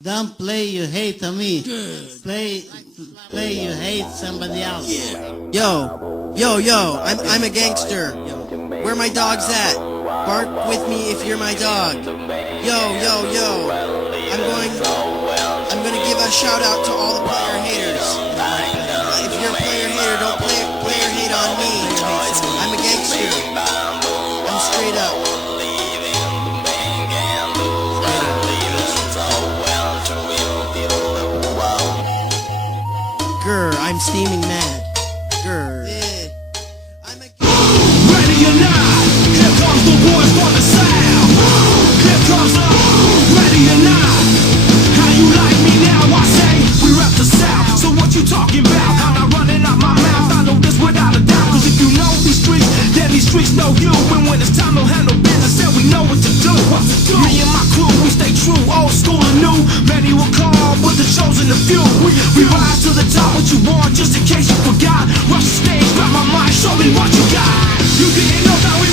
Don't play you hate on me. Good. Play you hate somebody else. Yo, I'm a gangster. Where my dogs at? Bark with me if you're my dog. Yo. I'm gonna give a shout out to all the player haters. If you're a player hater, don't player hate on me. I'm a gangster. I'm straight up. Grr, I'm steaming mad. Grr. Ready or not, here comes the boys for the sound. Here comes the ready or not. How you like me now? I say we rep the South. So what you talking about? I'm not running out my mouth. I know this without a doubt. Cause if you know these streets, then these streets know you. And when it's time to handle business, then we know what to do. Me and my crew, we stay true, old school and new. Many will call, but the chosen a few. We rise to the top, what you want, just in case you forgot. Rush the stage, grab my mic, show me what you got. You didn't know that we